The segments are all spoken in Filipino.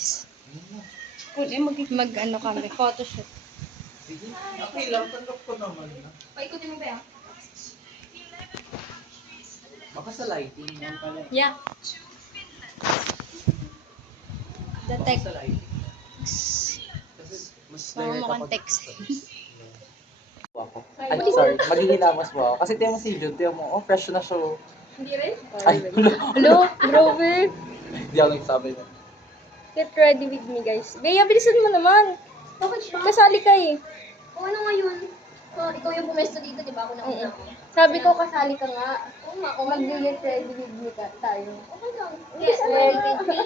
guys. Mag-ano kami, photoshoot. Sige. Okay lang. Tanggap ko naman. Paikutin mo ba yan? Baka sa lighting yan pala. Yeah. The Baka text. sa lighting. Kasi mas Baka direct mukhang ako. text. Ako. Ay, sorry. Maghihilamos mo ako. Kasi tiyan mo si Jude. Tiyan mo, oh, fresh na siya. Hindi rin? Ay, Hello, Grover. Hindi ako nagsabi na. Get ready with me, guys. Gaya, bilisan mo naman. Bakit siya? Kasali ka eh. O ano ngayon? Ikaw yung pumesto dito, di ba? Ako na una. Sabi ko, kasali ka nga. Oo nga, okay. Mag-get ready with me ka tayo. Okay lang. Yes, Get ready with me.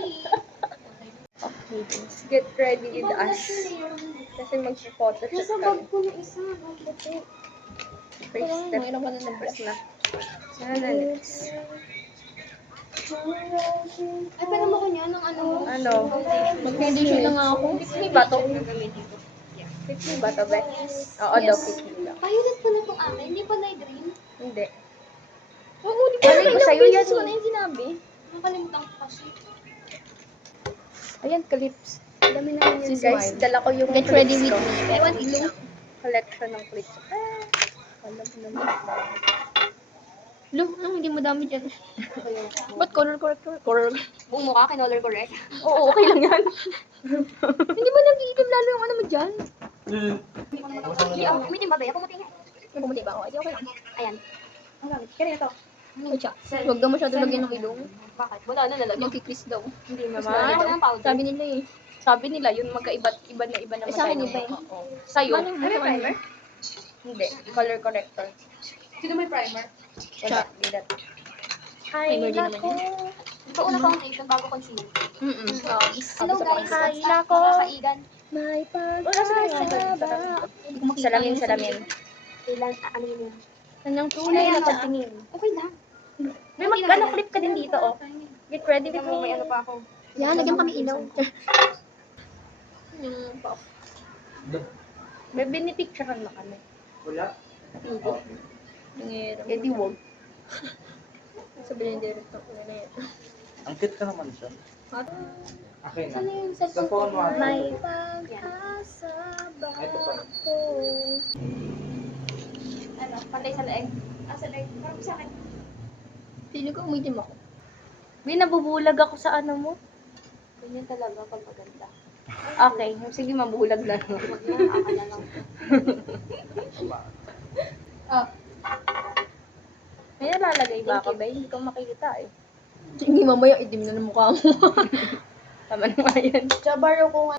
Okay, guys. Get ready with us. Kasi mag-photoshoot Nasa kami. bag ko na isa. Ang puti. First step. Tapos na. Sana next. Ay, pero mo ko niya ng ano? Ano? Mag-foundation lang ako. Fit me ba to? Fit me ba to, be? Oo daw, fit me lang. Violet ko na itong akin. Hindi pa na-dream. Hindi. Oo, di Ano ko sa'yo yan ko na eh. yung sinabi. Nakalimutan ko kasi. Ayan, clips. Dami na yun. Guys, Guys, dala ko yung get ready clips with ko. me. I want blue. Collection ng clips. Alam mo naman. Blue? Anong hindi mo dami dyan? Ba't color corrector? Color. Buong mukha, kinolor correct. Oo, okay lang yan. Hindi ba nag-iitim lalo yung ano mo dyan? Hindi ako. Umitim ba ba? Ako muti nga. Bumuti ba ako? Ay, okay lang. Ayan. Ang gamit. Kaya ito. Ano siya? Huwag daw masyado lagyan ng ilong. Bakit? Wala na lalagyan. Magkikris daw. Hindi Mas naman. lalagyan ko ng powder. Sabi nila eh. Sabi nila yun magkaiba na iba naman. Eh, sa akin tayo. iba eh. Oo. Sa'yo. Ano primer? Hindi. Color corrector. Sino may primer? Wala. Hindi that. Ay, Primer din naman nako. Ito una foundation bago concealer. Hello guys, Ay, what's up? nako. Mga kaigan. May pagkakaba. Hindi ko makita. Salamin. Kailan, ano yun yun? Kanyang tunay na pagtingin. Okay lang. May magkano clip ka din dito, oh. Get ready with me. May ano pa ako. Yan, lagyan kami ilaw. May binipicturean na kami. Wala. Eh di wag. Sabihin ng director ko na yan. Ang cute ka naman siya. Okay na. Ano yung Sa phone mo. May pag-asa ba Ito pa. ako? Ano, pantay sa leeg. Ah, sa leeg. Parang sa akin. Feeling ko umitim ako. May nabubulag ako sa ano mo. Ganyan talaga pag maganda. Okay, sige mabulag lang. Wag na, akala lang. Ah. May nalalagay ba ako ba? Hindi ko makikita eh. Sige, mamaya itim na ng mukha mo. Tama na nga yan. Tsabaro ko nga.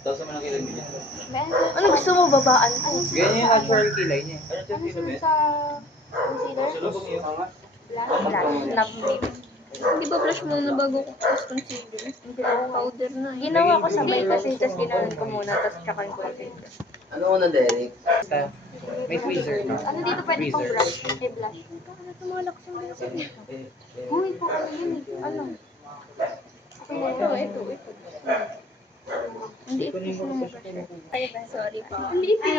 Tapos naman ang kilay niya. Ano gusto mo, babaan ko? Ganyan yung natural kilay niya. Ano siya Ano sino sunod ba? sa concealer? Sulubong yung mga. Blush. Love me. Di ba blush muna bago ko post concealer? Hindi ako powder na. Ginawa ko sabay kasi, tapos ginawan ko muna, tapos tsaka ko na filter. Ano una, Derek? May tweezer na. Ano dito pwede pang Tweezer. brush? Eh, blush. Tumalakas yung pencil. Uy, po ano yun eh. Ano? Ito. Hindi Ito ipis yung mo. Ay, sorry pa. Hindi ipis.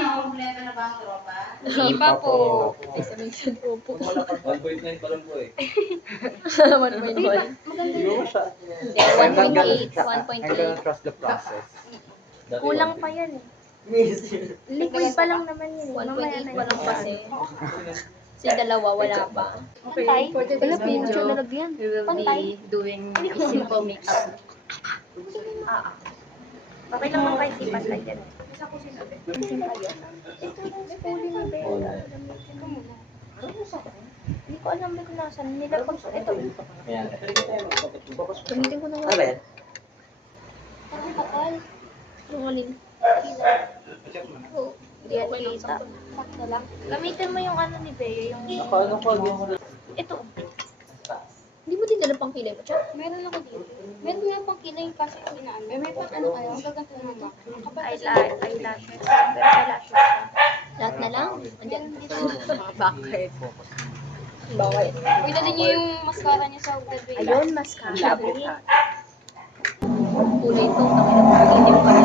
Hindi pa po. Ay, sabi siya, opo. 1.9 pa lang po eh. 1.1. Maganda Hindi yun. mo siya. Hindi, I'm 1.8. gonna 1.8. trust the process. Kulang pa yan eh. Liquid pa lang naman yun. 1.8 pa lang kasi. Si dalawa, wala pa. Pantay? For today's Wala, hindi mo siya video, nalagyan. we will Pantay? be doing simple makeup. Okay lang naman kahit di pantay yan. Isa ko sinabi. Tingin kayo. Ito yung spoolie ni Bella. Ito muna. Hindi ko alam kung nasan. Nilapag ko. Ito. Ayan. Gamitin ko na nga. Alin? Parang kapal. Yung alin. Check mo na. Oo. Hindi yan kita. Sakto lang. Gamitin mo yung ano ni Bea. Yung... Ano ko, di mo na. Ito. Hindi mo din dala pang kilay mo, Chot? Meron ako dito. Meron nga pang kilay kasi ako inaano. May pang ano kayo? Ang gaganto na naman. Eyelashes. Pero eyelashes pa. Lahat na lang? Andiyan. Meron dito. Bakit? Bakit? Uy, dali niyo yung mascara niya sa graduate. Ayun, mascara. Kulay ito. Hindi mo kaya.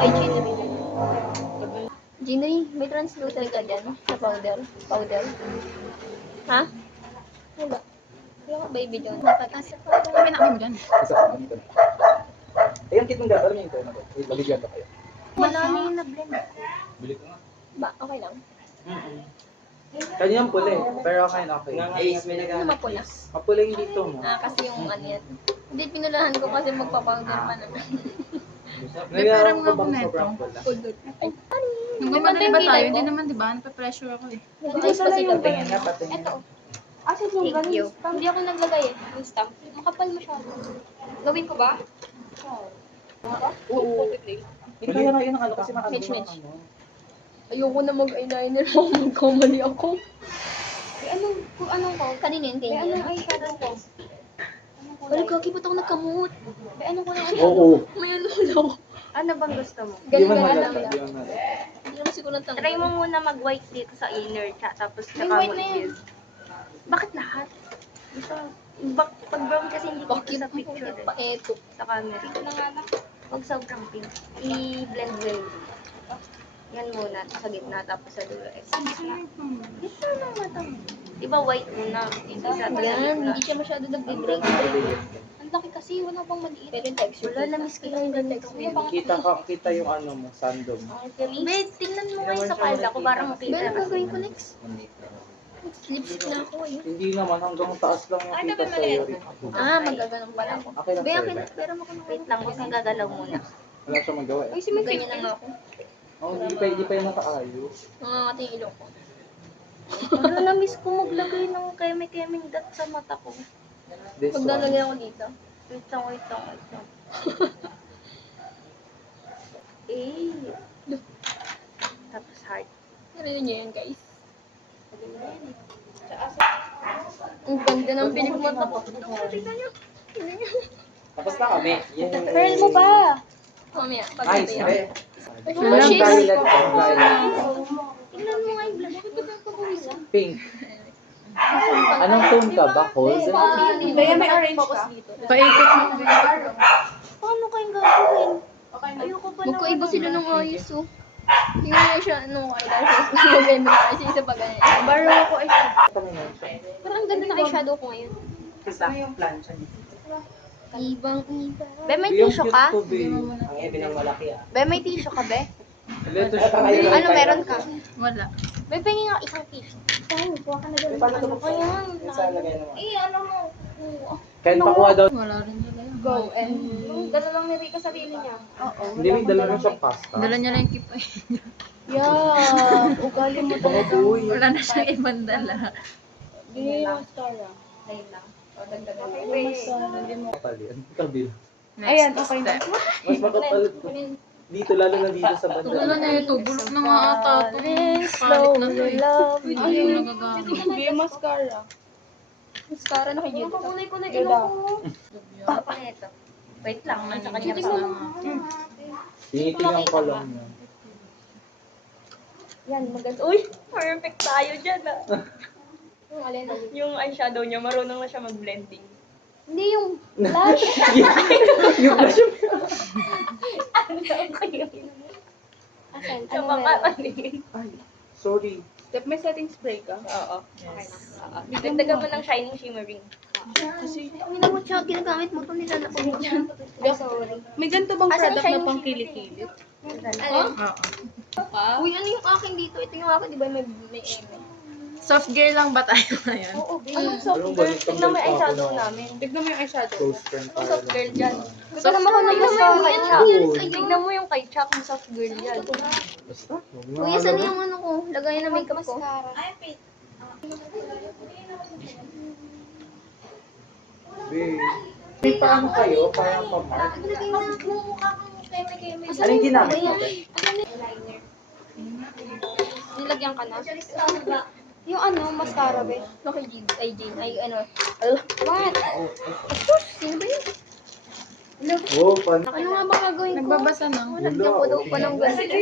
Ay, Gina rin. Ginoy, may translucent ka dyan sa powder. Powder. Ha? Wala. Yung baby John. Dapat asa ko. Kami na mo dyan. Isa ka dito. Eh, yung kit ng gata, alam niyo yung ito na to. Wait, labigyan ba kayo? Marami yung na-blend. Bili ko nga. Ba, okay lang. Kanyang pula eh. Pero okay na okay. Ano mapula? Mapula yung dito mo. Kasi yung ano yan. Hindi, pinulahan ko kasi magpapawder pa naman. Nagagawa mga ko bang neto. sobrang pula? Ay, Nung Di ba madali ba yung tayo? kilay Hindi ko? naman, di ba? Nape-pressure ako eh. nag-ayos pa sila. Patingin nga, patingin. Ito. Thank you. Hindi ako naglagay eh. Yung stamp. Makapal masyado. Gawin ko ba? Oo. Ito kaya nga yun ang ano kasi makagawa Mitch, Mitch. ng ano. Ayoko na mag-eyeliner mo. Magkamali ako. Anong ko? Kanina yun, kanina. Anong eyeshadow ko? Wala, kaki, ba't ako nagkamot? Anong ko na Oo. May ano lang. Ano bang gusto mo? Di man Ganun-ganun halata. lang. Di man halata. Hindi naman siguro natanggal. Try mo muna mag-white dito sa inner tapos May tsaka white na yan. mag-build. Bakit lahat? Gusto, pag brown kasi hindi dito Bakit sa picture pa eto? sa camera. Huwag sobrang pink. I-blend well dito. Yan muna, sa gitna, tapos sa dulo. Dito lang mata mo. Diba white muna? Dito sa Yan, gitna. hindi siya masyado nag-break. Ang laki kasi, wala pang maliit. Pero yung texture. Wala, na-miss ko yung ganito. Kita yung ano mo, sandom. Babe, tingnan mo ngayon sa palda ko, parang makita Pero kasi. gagawin ko next. Lipstick na ako eh. Hindi naman, hanggang taas lang yung kita sa'yo. Magaganon pala ako. Okay lang Kaya sa'yo. akin, pero makakawin. Wait lang, kasi gagalaw muna. Wala siya magawa eh. Ay, si may ganyan na nga ako. Oh, di pa yung nakaayos. Nangangati yung ilong ko. Pero na-miss ko maglagay ng keme-keming dot sa mata ko. This one. Maglalagay ako dito. Wait lang. Eh. Tapos heart. Narinig niyo yan, guys. Ang ganda ng pinigmata ko. Tignan niyo. Tignan niyo. Tapos na kami. Yeah. Pearl mo ba? Mamaya, pag Nice, ito eh. Walang Walang shiz. violet. Violet. Tingnan mo nga yung vlog. Bakit ba ito pawisan? Pink. Anong tone ka ba? Cold? Kaya may orange ka. Paikot mo. Paano kayong gagawin? Ayoko pa Magkaiba sila ng ayos, oh. Tingnan niyo siya, ano, eyelashes. Maganda na kasi isa pa ganyan. Baro ako ay Parang ang ganda ng eyeshadow ko ngayon. Kasama yung plancha niya. Ibang-iba. Be, may tissue ka? Ang heavy ng malaki ah. Be, may tissue ka, be? Ito siya. Ano meron ka? Wala. Be, pengi nga isang tissue. Kuha ka na dyan. Paano ito buksan? Ayan. Saan lagay naman? Ano mo? Kahit pakuha daw. Wala rin nila yun. Go and... Dala lang ni Rika sarili niya. Hindi, may dala na siyang pasta. Dala niya lang yung kipay. Yeah, ugali mo Mga buhay. Wala na siyang ibang dala. Bili yung mascara. Ayun lang. O, dagdagan mo. Mascara. Kapalian. Kabila. Next step. Mas makapal. Dito, lalo na dito sa banda. Wala na ito. Bulok na nga ata ito. Palit na ito eh. Hindi ko nagagamit. Bili yung mascara. Mascara na kay Judy. Papunay ko na ilong ko. Papa ito. Wait lang, nasa kanya pa. Tinitingnan ko lang niya. Yan, maganda. Uy, perfect tayo dyan ah. Yung alin. Yung eyeshadow niya, marunong na siya mag-blending. Hindi yung blush. Yung blush yung... Asan? Siya Ano pa meron? kapanin. Ay, sorry. Step, may setting spray ka? Oo. Dagdagan mo ng shining shimmering. Ang ina mo siya, ginagamit mo ito nila na po dyan. Sorry. May ganito bang Asan product yung na shiny pang kilikili? Alin? Oo. Uy, ano yung akin dito? Ito yung akin, di ba may M? Soft gear lang ba tayo ngayon? Oo, anong soft girl? Tingnan mo yung eyeshadow namin. Tignan mo yung eyeshadow. Close friend Anong soft girl dyan? Gusto naman ako Tingnan mo ng yung kay Chuck. Cool. Tingnan mo yung kay Chuck, yung soft girl yan. Basta. Uy, saan yung ano ko? Lagayan na makeup ko. May paano kayo? Parang pa-mark? Anong ginamit mo? Be? Nilagyan ka na? Yung ano, mascara be? No, kay Jade. Ay, Jade. Ay, ano. What? Sus, sino ba yun? Oh, pan. Ano nga ba gagawin ko? Nagbabasa na. Lagyan ko daw pa ng ganito.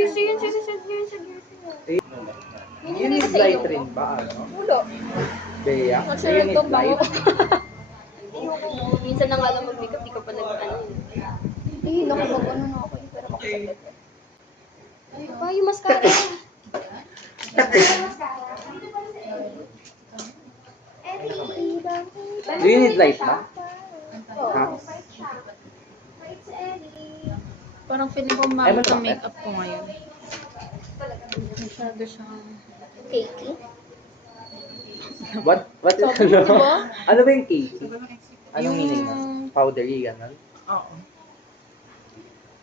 Yun is light rin ba? Ano? Ulo. Bea? Magsunod Yun ko is ba? light. Minsan na nga lang mag-makeup, di ko pa nag-ano. Eh, nakapag ano na ako pero makasaglit. Ay, pa, yung mascara. Do you need light ba? Ha? Parang feeling ko Ay, umabot malapit. ang makeup ko ngayon. Masyado siyang... Cakey. What is ano ba yung cake? Anong meaning nun? Powdery, gano'n? Oo.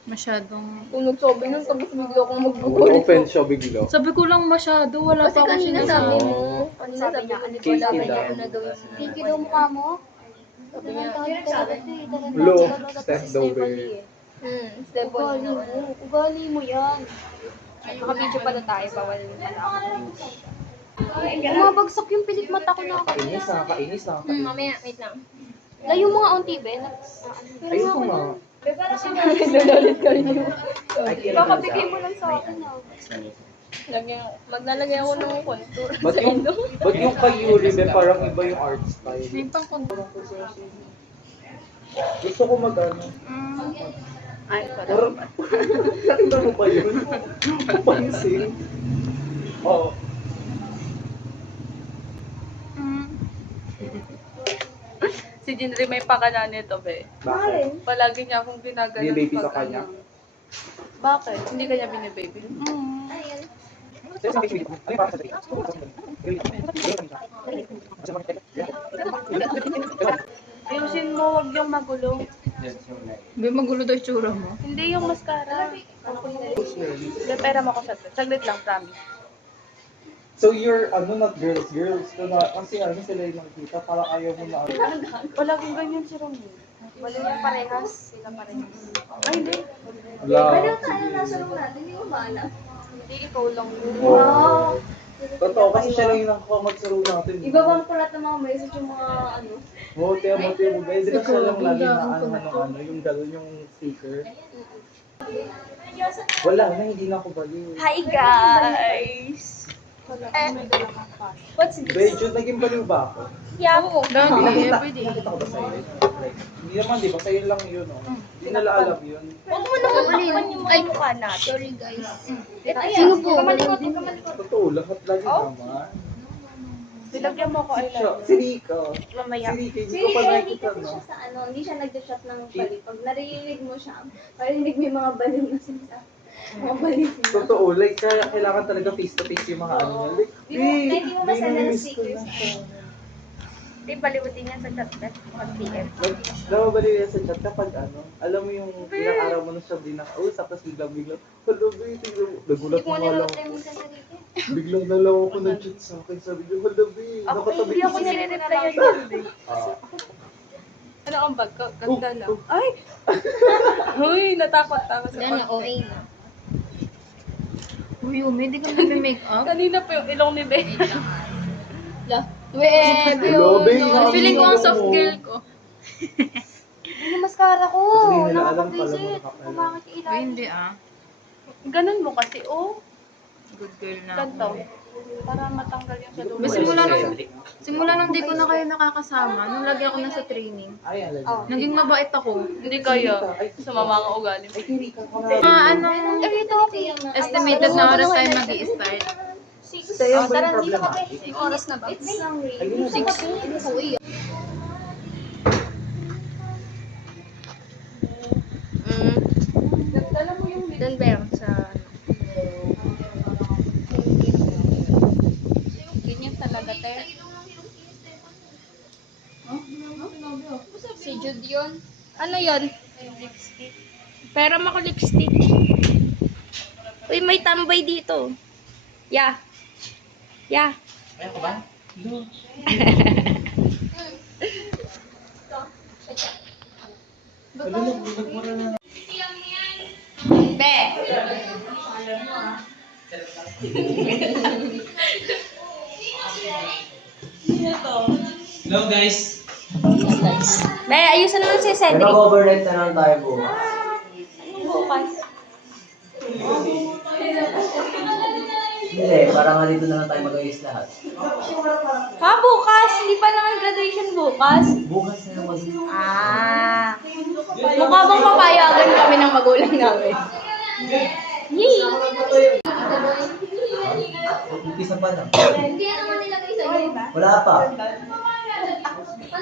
Masyadong... Kung nagsabi nun, tapos bigla akong magbubulit. Open siya bigla. Sabi ko lang masyado, wala Kasi pa akong kanina sinasabi. sabi mo, kanina sabi niya, ano Cakey wala daw. kanya na gawin mo. Cakey daw mukha mo. Sabi niya, Lo, step daw ba step Ugali one. mo. Ugali mo yan. Naka-video pala tayo, bawal yung pala ako. Umabagsak yung pilik mata ko na. Kainis, nakakainis, nakakainis. Mamaya, wait lang. Layo mga auntie, Ben. Ayoko nga. Nagalit ka rin yun. Kakabigay mo lang sa akin. Maglalagay ako ng contour Ba't sa yung, ilong. ba't yung kay Yuri, be, parang iba yung art style? May pang contour. Gusto ko mag-ano. Ay, Parang, nakita mo ba yun? Pansin. Oo. Si Jinri may pakala nito, be. Bakit? Palagi niya akong ginaganon. Binibaby ka pag kanya? ano. Bakit? Hindi kanya binibaby? Ayusin mo, wag yung magulo. May magulo daw yung tsura mo. Hindi yung mascara. Hindi, pera mo ko sa to. Saglit lang, promise. So you're, ano, not girls, so na, kasi ano sila yung nakikita, parang ayaw mo na ano. Palaging ganyan si Romy. Bali yung parehas, sila parehas. Ay, hindi. Wala. nasa room natin? Hindi mo ba alam? Hindi, ikaw lang yun. Wow. Totoo, kasi siya lang yung nakakamagsaro natin. Iba bang pulat ng mga message yung mga ano? Mote mo, guys. Di ba siya lang lagi na ano, yung gano'n yung sticker. Wala na, hindi na ako baliw. Hi guys! What's this? Medyo naging baliw ba ako? Yeah. Lagi, everyday. Nakita ko ba sa'yo? Like, hindi naman, di ba? Sa'yo lang yun, oh. Hindi nila alam yun. Huwag mo naman ulit yung mga mukha natin. Sorry guys. Ito Sino po? Kamalikot, kamalikot. Totoo, lahat lagi naman. Nilagyan mo ko Siya, eyeliner. si Rika. Mamaya. Si Rika, hindi Si ko pa Rika, hindi nakikita, kasi no? siya sa ano, hindi siya nag-shot ng balik. Pag narinig mo siya, marinig mo yung mga baliw na sinasabi. Mga baliw sila. Totoo, like, kaya kailangan talaga face-to-face yung mga ano niya. Like, Hindi mo ba may send ng namimiss ko stickers? na siya. Di, palibutin yan sa chat net. Mag-PM. Nababali yan sa chat kapag ano, alam mo yung ilang araw mo na siya dinakausap, tapos biglang, hello babe, nagulat mo nga lang. Biglang nalaw ako ng chat sa akin, sabi niya, hello babe, Ako, nakatabi hindi ko ako siya. nire-replyan yun. Ah. Ano ang bag? Ganda lang. Ay! Uy, natakot ako sa Yan na, bag. OA na. Uy, Umi, hindi ka nagme-makeup? Kanina pa yung ilong ni Ben. Wait, Hello babe, Feeling ko ang soft girl ko. Yung mascara ko, Kasi hindi nila alam pala mo nakapag-visit. nakakailan. Kumakit Uy, ilalim. hindi ah. Ganun mo kasi, oh. Good girl na Ganto. ako. Para matanggal yung sa dulo. Simula nung di ko na kayo nakakasama, nung lagi ako nasa training, Ay, alam Oh. niya. naging mabait ako. Hindi kaya. Sumama ang ugali. Ay, kay Rika ka Anong estimated na oras tayo mag-i-start? Kaya ba yung problematic? oras na ba? It's hungry. Ayun na. OA. Doon ba yung sa Ganyan talaga, te. si Jude yun? Ano yun? Pero mako lipstick. Uy, may tambay dito. Yeah. Yeah. Ayaw ko ba? Ano, nagmura na. Be! Hello guys! Be, ayusin naman si Cedric. Nag-overnight na lang tayo bukas. Anong bukas? Hindi, para nga dito na lang tayo mag-ayos lahat. Ha, bukas? Hindi pa naman graduation bukas? Bukas na lang Ah. Mukha bang papayagan kami ng magulang namin? Yay! Umpisa pa lang. Hindi naman nilagay sa'yo. Wala pa.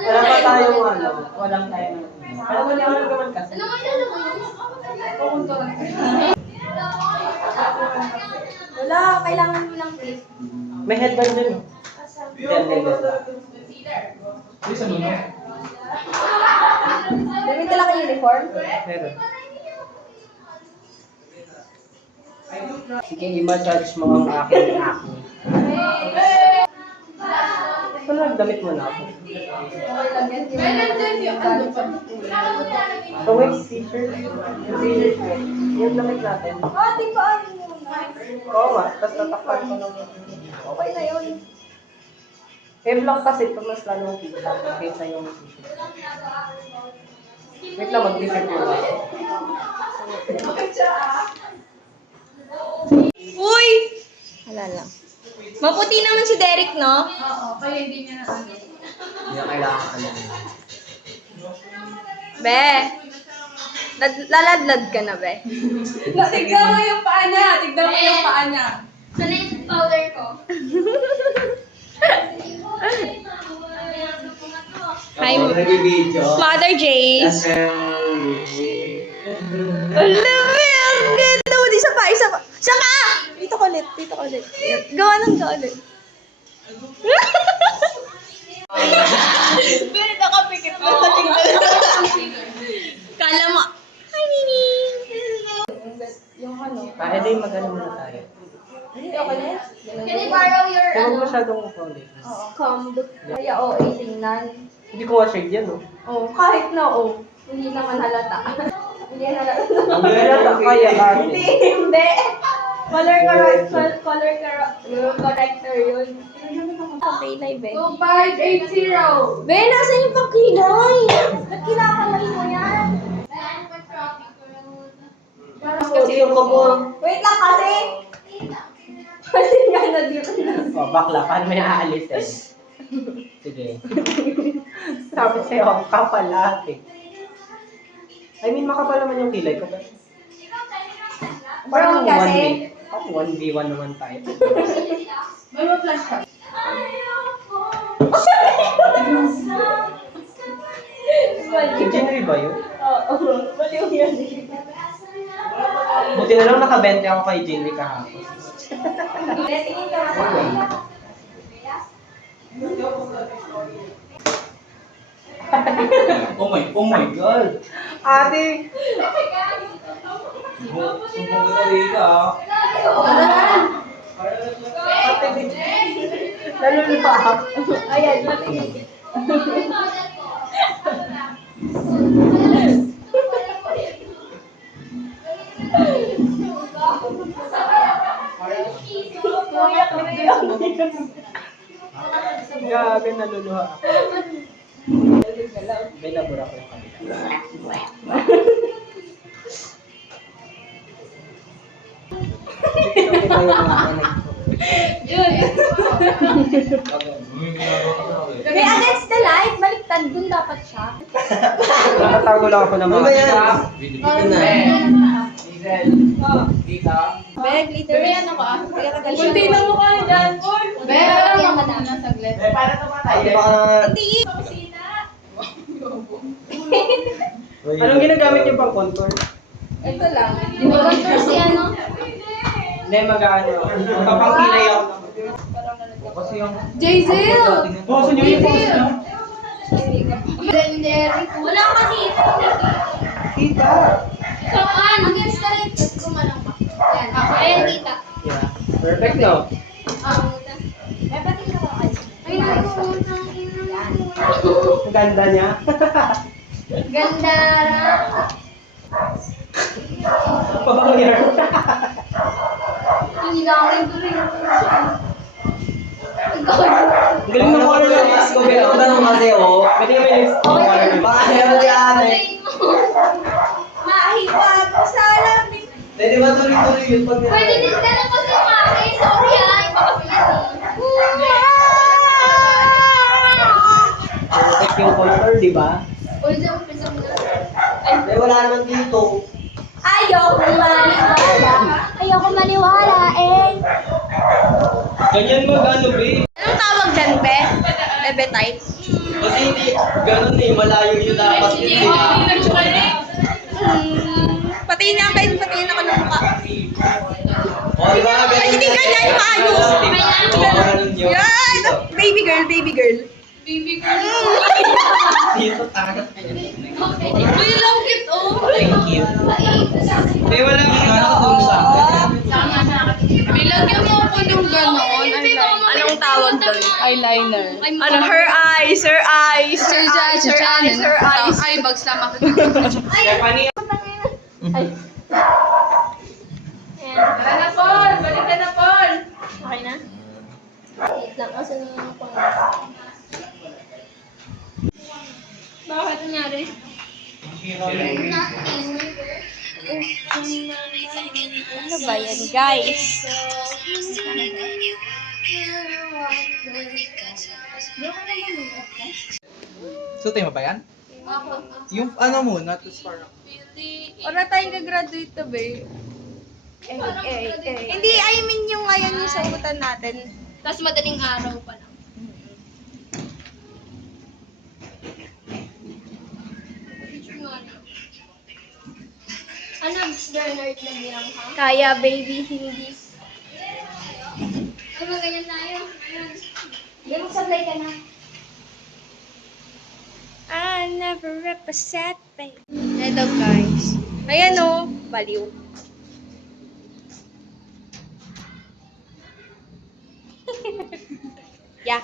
Wala pa tayong ano, walang tayo. Alam mo niya ako naman kasi. Wala, kailangan mo lang clip. May headband dun. Yan, Damit ka lang ang uniform? meron. Sige, i-massage mo ang aking ako. Ano nagdamit mo na ako? Okay lang yan. Hindi mo galing sa So, wait, t-shirt. Yung t-shirt mo. Yung damit natin. Ate, paano mo na? Oo nga, tapos tatakpan ko ng... Okay na yun. F-lock kasi ito mas lalong kita kaysa yung t-shirt. Wait lang, mag-t-shirt mo lang. Uy! Wala lang. Maputi naman si Derek, no? Hindi na kailangan ka lang. Be! Laladlad ka na, be. Tignan mo yung paa niya. Tignan mo yung paa niya. Sana yung powder ko. Hi, Nag-video. Mother Jace. Ala, be! Ang ganda mo. Isa pa, isa pa. Isa pa! Dito ko ulit, dito ko ulit. Gawa ng gawa ulit. Pero nakapikit mo sa tingnan. Kala mo, hi, Nini. Yung ano. Kaya din mag-ano muna tayo. Hindi, okay na yan. Can I borrow your, Kaya huwag masyadong foundation. Oo, comb. Kaya oo, tingnan. Hindi ko ma-shade yan, no? Oo, kahit na oo. Hindi naman halata. Hindi halata. Ang ganda kaya ate. Hindi. Color corrector yun. Pakilay, be. 2580. Be, nasan yung pakilay? Ba't kinakalay mo yan? Kasi yung kamo. Wait lang kasi. Kasi nga na dito. Oh, bakla, paano may aalis eh? Sige. Sabi sa'yo, ang kapal ate. I mean, makapal naman yung kilay ko. Brown kasi. 1v1 naman tayo. May ma-flash ka. Si Jinri ba yun? Oo, baliw yan. Buti na lang naka-20 ako kay Jinri kahapon. Tingin ka kasi. Oh my God! Ate! Sumpong kita rito ah. Ate, nalulupak. Ayan, matingin. Gabi, naluluha ako. May nabura ko yung kabila. May against the light, baliktad dun dapat siya. Nakatago lang ako ng mga Beg, glitter. Ano ka? Kunti na mukha ni Jan. Kaya madami na saglit. Hindi. Anong ginagamit yung pang contour? Ito lang. Contour si ano? Hindi, mag-ano. Magpapangkilay ako. Kasi yung... Jayzil! Boso nyo yung post nyo? Blender. Wala ka kasi. Kita! So, against the light. Gumalang pa. Yan. Ayan, tita. Yeah. Perfect no? May pati ka ba kayo? Ay, naku. Ang ganda niya. Ganda. Pabango niya. Hindi na ako rin tuloy. Ang galing ng color ng lips ko. Ang tanong kasi oh. Pwede yung lips ko. Baka meron di ate. Mahiwa ko sa lamig. Pwede ba tuloy-tuloy yun pag... Pwede din ganun kasi maki. Sorry ah. Iba kasi yan Perfect yung color, di ba? eh. Uy, sa umpisa mo na. Ay, wala naman dito. Ayoko maniwala. Ayoko maniwala eh. Ganyan mag ano, babe. Anong tawag dyan, be? Bebe type? Kasi hindi, ganun eh, malayo yun dapat yun. Patingin na kayo, patingin ako ng mukha. O, di ba? Ay, hindi ganyan, maayos. Oo, ganun yun. Yan! Baby girl, baby girl. Dito, takas ka yun. Uy, langkit oh. Thank you. May wala kang nakatulong sa akin. Bilagyan mo ako ng gano'n. Anong tawag doon? Eyeliner. Ano, her eyes, her eyes, her eyes, her eyes, her eyes. Ay, bags lang ako. Stephanie. Tara na, Paul. Balik ka na, Paul. Okay na? Wait lang, asan na yung pang... Bakit nangyari? Ano ba yan, guys? Sutay mo ba yan? Yung ano muna, tapos parang... Wala tayong gagraduate to, babe. Hindi, I mean yung ngayon yung sagutan natin. Tapos madaling araw pa lang. Ano, Bernard na bilang ha? Kaya, baby, hindi. Ano, ganyan tayo? Yung sablay ka na. I never represent, babe. Ito, guys. Ayan o, baliw. Yeah.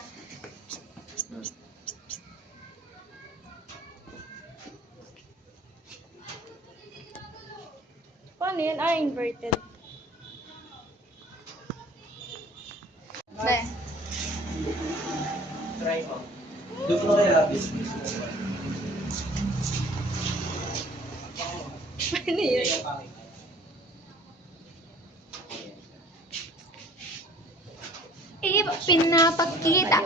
Paano yan? Ah, inverted. Ne. Try mo. Doon mo kaya business mo. Ano yun? Pinapakita.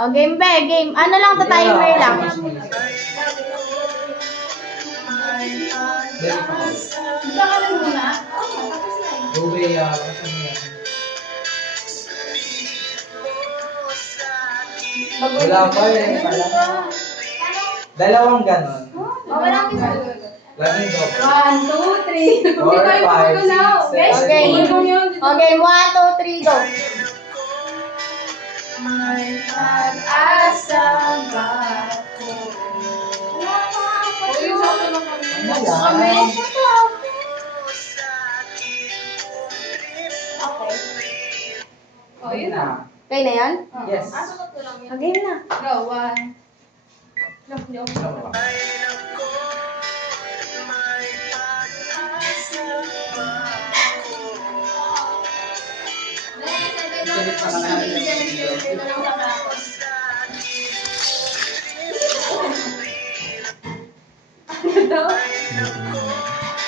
O, game ba? Game. Ano lang to, timer lang. Wala pa eh. Dalawang ganon. Laging double. 1, 2, 3. 4, 5, 6, 7, Okay. Okay, 1, 2, 3, go. Ayun na. Kayo na yan? Yes. Game na. Go, one.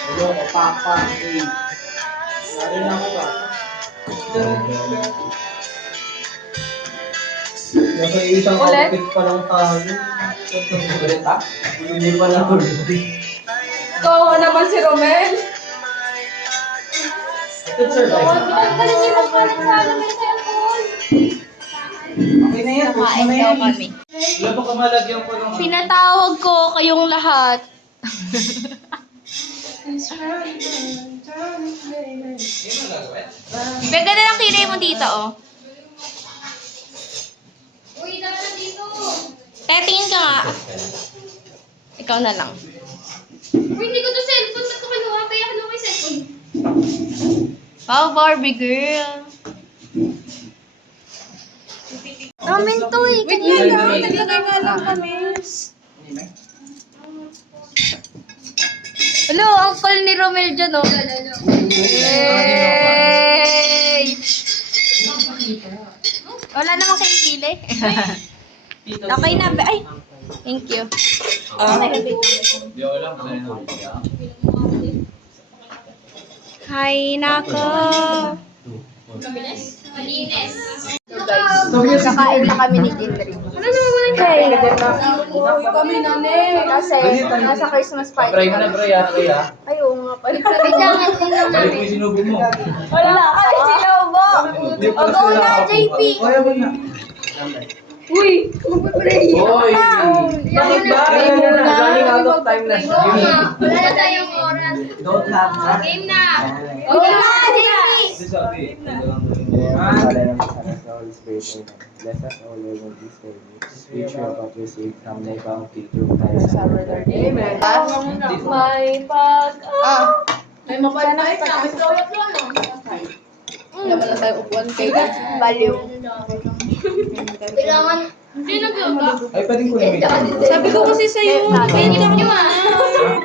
Hello, Papa. Narin ako ba? Nasa isang Ulit? outfit pa lang tayo. Ulit ha? Hindi pa lang ulit. Go naman si Romel. Ito survive. Okay na yan. Push mo na yan. Wala pa kamalagyan ko ng... Pinatawag ko kayong lahat. Ganda na lang kilay mo dito, oh. Uy, dala dito. Tingin ka nga. Ikaw na lang. Uy, hindi ko to cellphone. Ba't ko kinuha? Kaya kinuha ko yung cellphone. Wow, Barbie girl. Ramen to eh. Wait lang, naglagay nga lang kami. Hello, ang call ni Romel dyan, oh. Yay! Wala namang kinikili. Okay na ba? Ay, thank you. Hi, nako. Kakain na kami ni Jindri. Hey, Kami na ne. kasi nasa Christmas party. Pray mo na bro, yan kaya. Ay, oo nga pala. Kailangan din naman. Balik mo yung sinubo mo. Wala ka rin sinubo. O, go na, JP. Kaya ba na? Uy, mag-pray. Oy! Bakit ba? Running out of time na siya. Wala na tayong oras. Don't have na. Game na. Go na, JP. Ito sabi. Bless us, O Lord, in this day, which we have received from thy bounty through Christ our Lord. Amen. May pag... May mapalay ka. Laban na tayo upuan kay Baliw. Kailangan. Hindi nag-yoga. Ay, pwedeng ko namin. Sabi ko kasi sa'yo, Pwede nyo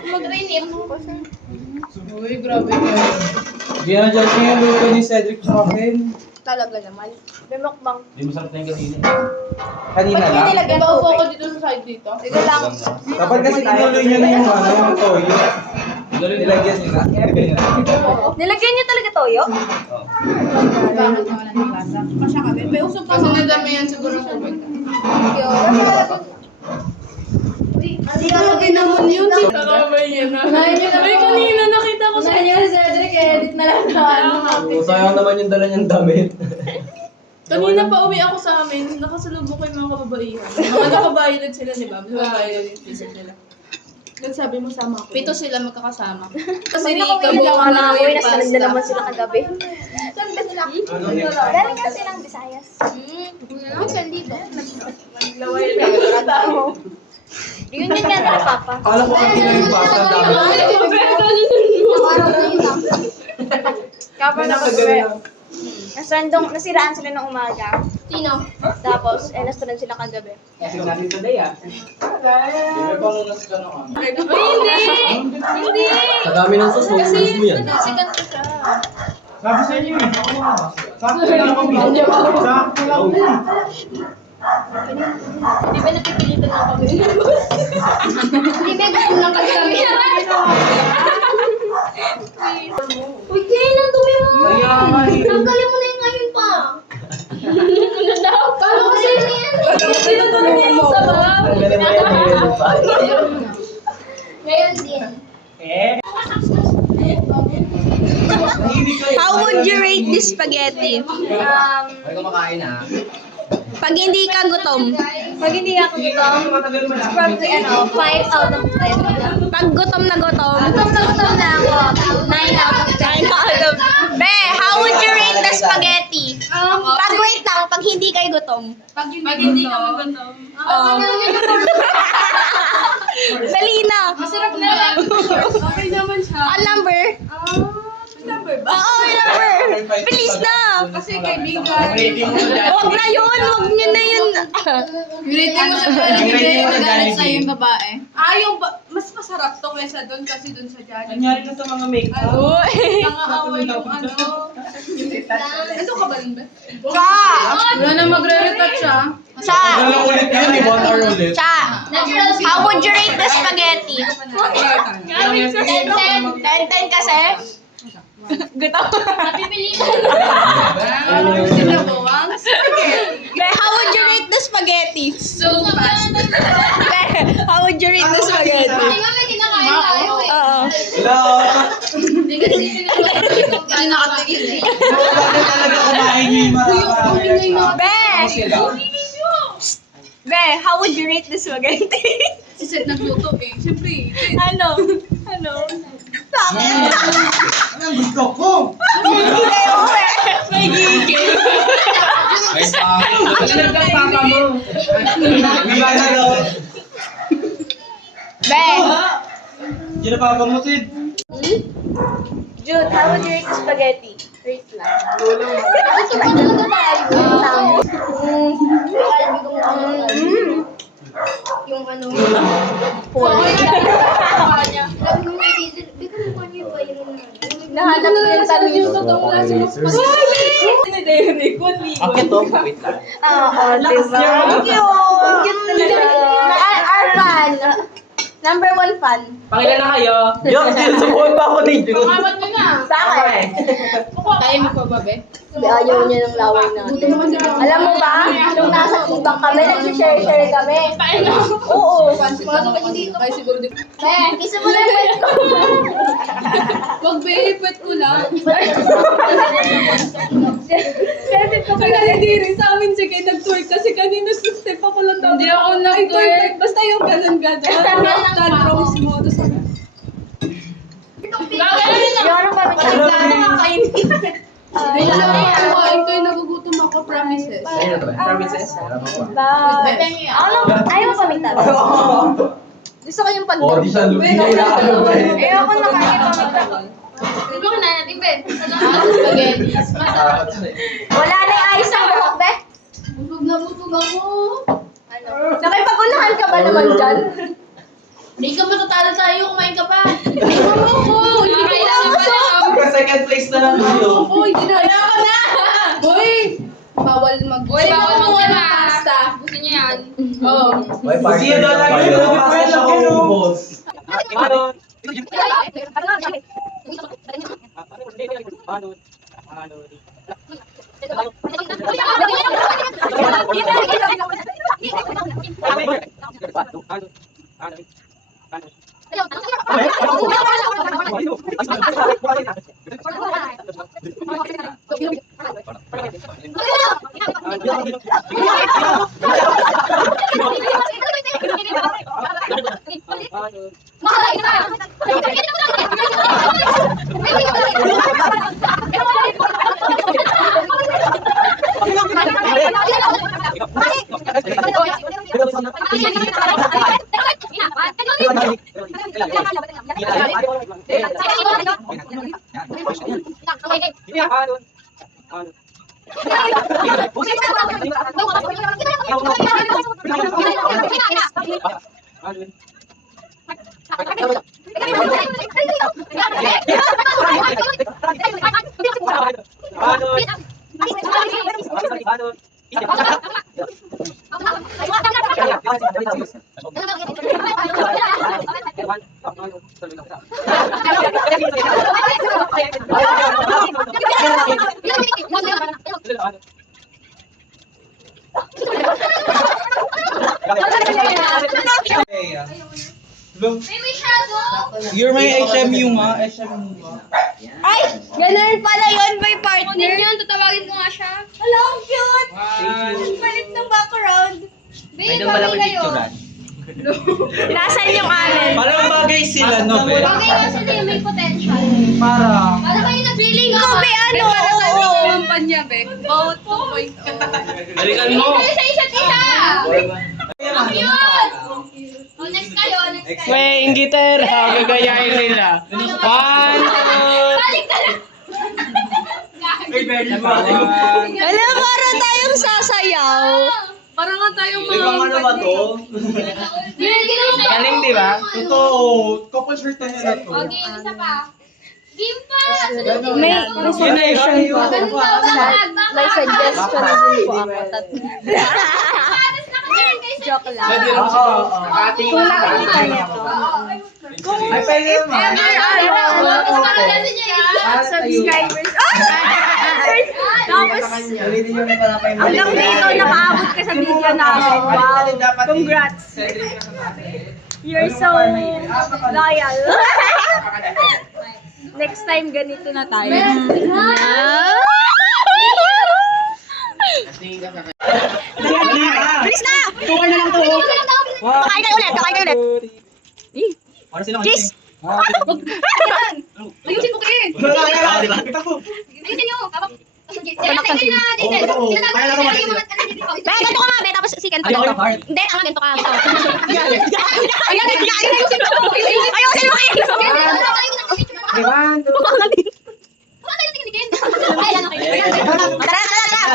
mag-trainip. Uy, grabe ka. Hindi na dyan siya yung luto ni Cedric sa akin. Talaga naman. May mukbang. Hindi masarap na yung kanina. Kanina lang? Nilagyan Iba ko upo ko dito sa side dito. Sige lang. Dapat kasi tinuloy niya na yung ano, yung toyo. Nilagyan niya na. Nilagyan nyo talaga toyo? Bakit naman ang lasa? Kasya kami. May usok pa. Kasi nadami yan siguro sa tubig. Hindi ka lagay naman yun. Karamay yan na. Unahin nyo na. Ay, kanina nakita ko sa... Unahin nyo na Cedric, edit na lang naman. Sayang naman yung dala niyang damit. Kanina pa uwi ako sa amin, nakasalubong ko yung mga kababaihan. Mga nakabayad sila, di ba? Nakabayad yung visit nila. Nagsabi mo sama ko. 7 sila magkakasama. Kasi di ikaw Hindi buong ka na na yung nasa na naman pasta. sila kagabi. Saan ba sila? Galing kasi ng Visayas. Saan dito? Yun yung nga na, Papa. Akala ko kanina yung pasta dami. Kapag Nakagaling. nasiraan sila ng umaga. Sino? Tapos, nastunan sila kagabi. Kasi natin today ah. May pangunas ka ng ano. Hindi! Sa dami ng sauce, magugulos mo yan. Sikat ko siya. Sabi sa inyo eh. Sakto lang kami. Sakto lang kami. Di ba napipilitan lang kami? Hindi ba gusto lang kasi kami? Uy, Ken, ang dumi mo! Kaya nga eh. Tanggalin mo na yung ngayon pa! Ano daw? Paano kasi yun yan? Tinutulog niya yung sa mga. Tanggalin mo yan, meron pa. Ngayon din. How would you rate this spaghetti? Ay, kumakain ah. Pag hindi ka gutom. Pag hindi ako gutom, probably 5 out of 10. Pag gutom na gutom. Gutom na ako. 9 out of 10. Be, how would you rate the spaghetti? Pag wait lang, pag hindi kayo gutom. Pag hindi ka magutom. Dali na. Masarap na lang. Okay naman siya. Ang number? Number ba? Oo, yung number. Bilis na! Kasi kaibigan. Rating mo dyan. Huwag na yun! Huwag nyo na yun! Yung rating mo sa Jollibee, Yung rating mo sa nagalit Jollibee. sa'yo yung babae. Mas masarap to kaysa doon kasi doon sa Jollibee. Nangyari na sa mga makeup. Nangaaway yung ano. Ano ka ba nun ba? Cha! Wala na magre-retouch siya. Cha! Wala ulit yun, 1 hour ulit. Cha! How would you rate the spaghetti? 10-10 kasi? Gutom. Sila mo, ang Be, how would you rate the spaghetti? so fast. Be, how would you rate the spaghetti? Oo. Hindi kasi hindi nakatigil eh. Bakit talaga kumain niyo yung marami? Be! Be, how would you rate the spaghetti? Si Seth nagluto eh. Siyempre, Ano? Ano? Sabi. Anong gusto ko? May gigil. Ay, pangit. Ano ang papa mo? Wala na daw. Be! Diyan na papa mo, Sid. Jude, how would you rate the spaghetti? Rate lang. Yung ano. Nahanap ko yung tanong yung totoong klase ng Okay to, wait lang. Oo, diba? Thank you! Cute talaga. Our fan. Number 1 fan. Pangilan na kayo? Yo, sinusubuhan pa ako ni Jude. pangamat mo na. Sa akin. Kaya mo pa ba, be? Ayaw niya ng laway natin. Alam mo ba, nung nasa ibang kami, nag-share kami. Oo. Kaya siguro di. Kisa mo na yung pet ko. Wag be, pwet ko lang. Pwede ko Kaya hindi rin sa amin sige nag-twerk kasi kanina step ako lang daw. Hindi ako nag-twerk. Basta yung ganun-ganun. Tantrums mo. Tapos Yung kami Hindi lang ako. Ito yung nagugutom ako. Promises. Ayun na ba? Promises? Ayaw mo pamigtad. Gusto ko yung Oh, di siya lugi na inaano eh. Ayoko na kaya pamigtad. Di ba na natin, Ben? Spaghetti. Takot siya eh. Wala na yung ayos ng buhok, be. Busog na busog ako. Nakipag-unahan ka ba naman dyan? Hindi ka matatalo tayo. Kumain ka pa. Oo. Hindi ka kailangan. Second place na lang tayo. Oo. Hindi na. Kailangan ka na. Uy. Bawal mag-pasta. Gusto niya yan. Oo. May Kasi yun lang kayo. yung pasta siya ubos. Ano? You're my HMU nga. HMU nga. Ay! Ganun pala yun, my partner. Kunin yun, tatawagin ko nga siya. Hello, ang cute! Ang palit ng background. May doon pala picturean. Nasaan yung amin? Parang bagay sila, no, be? Bagay nga sila yung may potential. Parang. Para kayo na Feeling ko, be, ano? Oo. Kampanya, be. Vote 2.0. Balikan mo. kayo sa isa't isa! Ang cute! Oh, next kayo, next kayo. May ingiter, gagayain nila. One, Balik ka na! Alam, parang tayong sasayaw. Parang nga tayong mga Ibang ano ba to? Galing, di ba? Totoo. Couple shirt na nila to. Okay, isa pa. Game pa! May suggestion po ako. May suggestion din po ako. Joke lang. Ating Kung nakikita niyo to, Ay, pwede naman. subscribers. Tapos, Ulitin nyo rin pala kayo. hanggang dito nakaabot ka sa video namin. Wow. Congrats. You're so loyal. Next time, ganito na tayo. Bilis na! Tukay na lang to. Kakain kayo ulit, kakain kayo ulit. Para sila Kiss! Ayusin ko kayo. Ayusin nyo. Be, ganito ka nga, be. Tapos si Kento ganito. Hindi, ang ganito ka. Ayusin mo kayo! Iwan. Tara, tara, tara!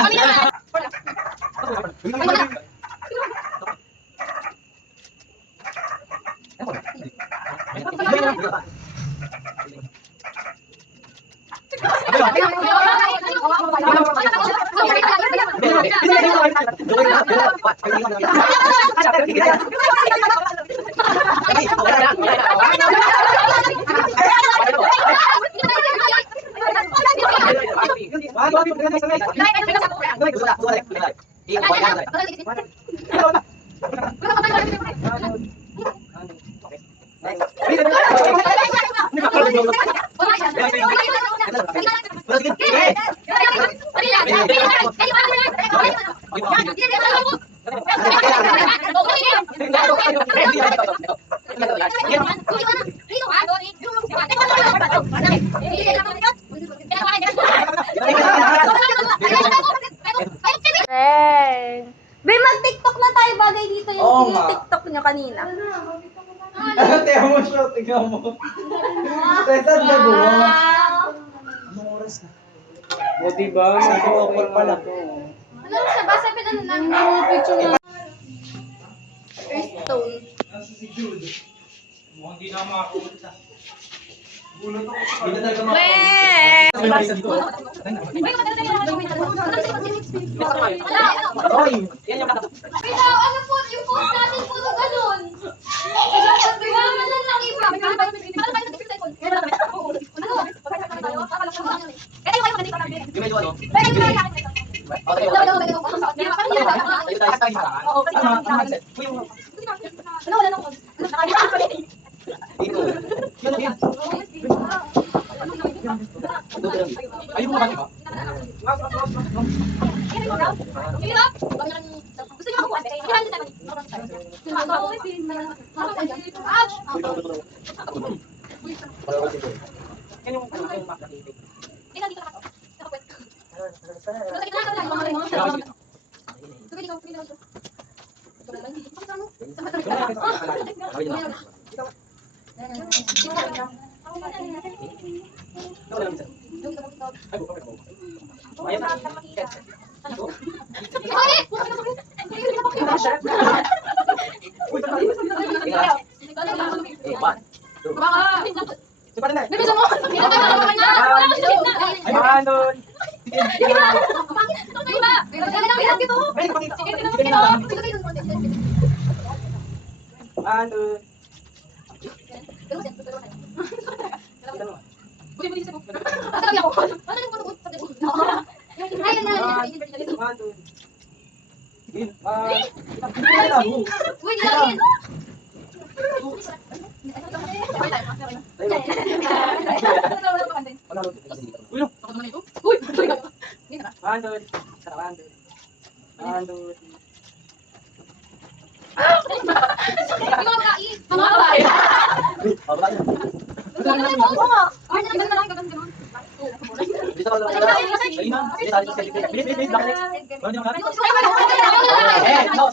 Be, mag-TikTok na tayo. Bagay dito yung, Oo yung nga. TikTok nyo kanina. Tingnan mo siya, tingnan mo. Saan na buwa? Anong oras na? O, diba? Nag-offer pala to. Ano sa basa pa na lang. Earthstone. Mukhang di na makakunta. Bulot ako. Weh! Oy! Yan yung kata. Ano po, yung post natin puro ganun. Kailangan lang ng iba. Yung medyo ano? Okay,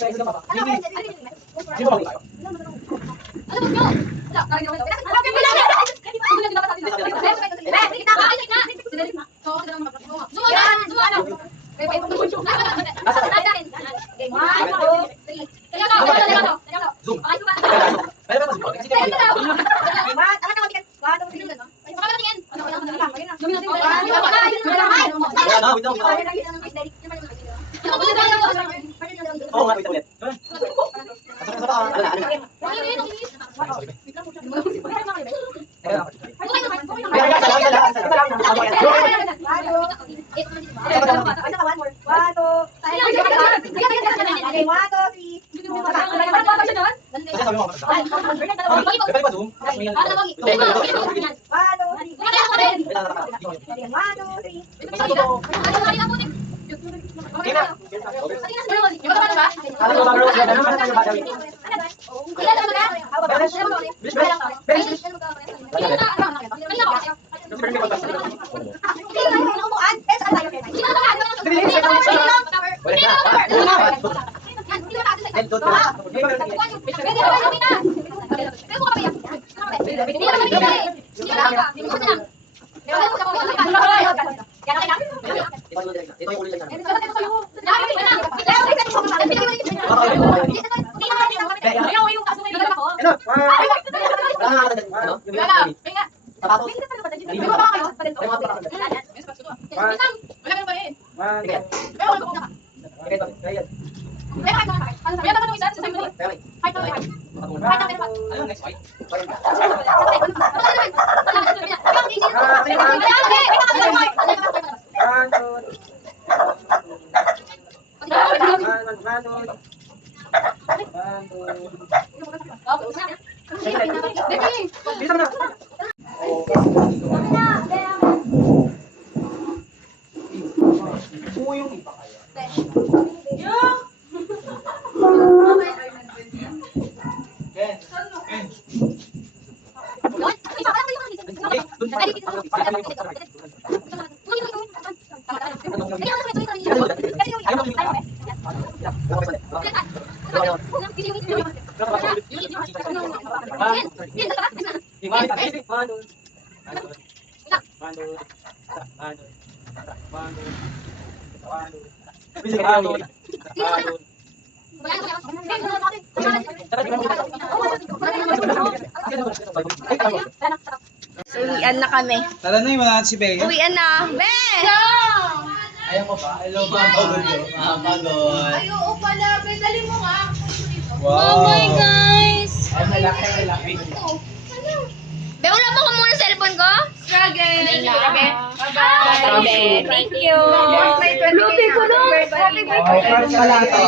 ayun mo ba? Zoom Oo nga, ulit. So, uwian na kami. Tara na yung mga si Bea. Uwian na. Be! Ayaw mo ba? Ayaw mo ba? Pagod. Ay, oo pala. Dali mo nga. Oh my guys! Ay, malaki. Be, wala pa ko muna cellphone ko? Struggle. Bye-bye. Be. Thank you. Lupi ko na. Okay, first pala ito.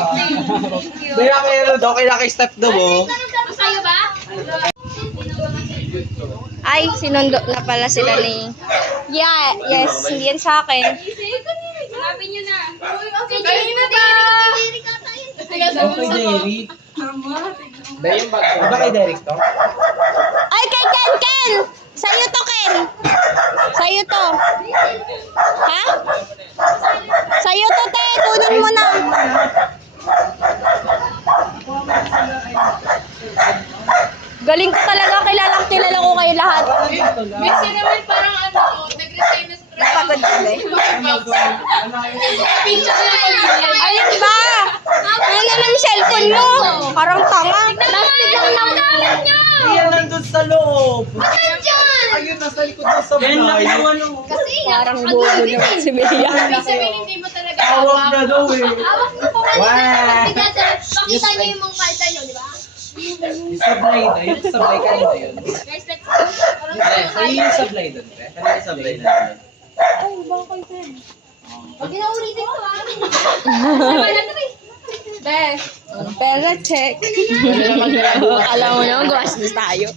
Bea, okay na kay step do mo. Sa'yo ba? Ay, sinundo na pala sila ni... Yeah, yes. Hindi yan sa akin. Hanapin nyo na. Kayo na ba? Ito kay Derek. Bea, yung bag ko. Ba kay Derek to? Ay, kay Ken! Ken! Sa'yo to, Ken! Sa'yo to. Ha? Sa'yo to, te. Kunin mo na. Galing ko talaga. Kilala ko kayo lahat. Busy naman parang nag-resign na sa Napagod kami. picture na yun. Ayun ba? Ano naman yung cellphone mo? Parang tanga. Plastic lang naman niyo. Yan nandun sa loob. Ayun, nasa likod ng sablay. Parang bobo naman si Bea. Ibig sabihin, hindi mo talaga Awak na daw eh. Hawak mo po kayo. Wow. Pakita niyo yung mga kalta niyo, di ba? Yung sablay na, yung sablay kanina yun. Guys, let's go. Ay, sa'yo yung sablay doon, pre. Kanina yung sablay na doon. Huwag niyo na ulitin ko, ah. Wala na ba eh? Bes. Pera check. Akala mo naman gumastos tayo.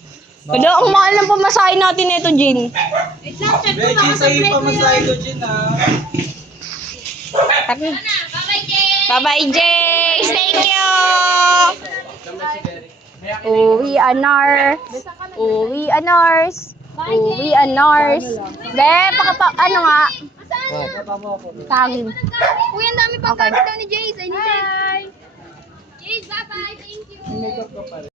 Ano, ang mahal ng pamasahe natin nito, Jin. Wait lang, check ko Becky, baka sa'yo yung sa-plate mo pamasahe yan. ko dyan ah. Bye-bye, Jay! Bye-bye, Jace. Thank you. Uwi anar. Uwi anars. Uwi anars. Be, ano nga? Tangin. Uy, ang dami pang cards daw ni Jace. Ay, ni Jace. Jace, bye-bye. Thank you.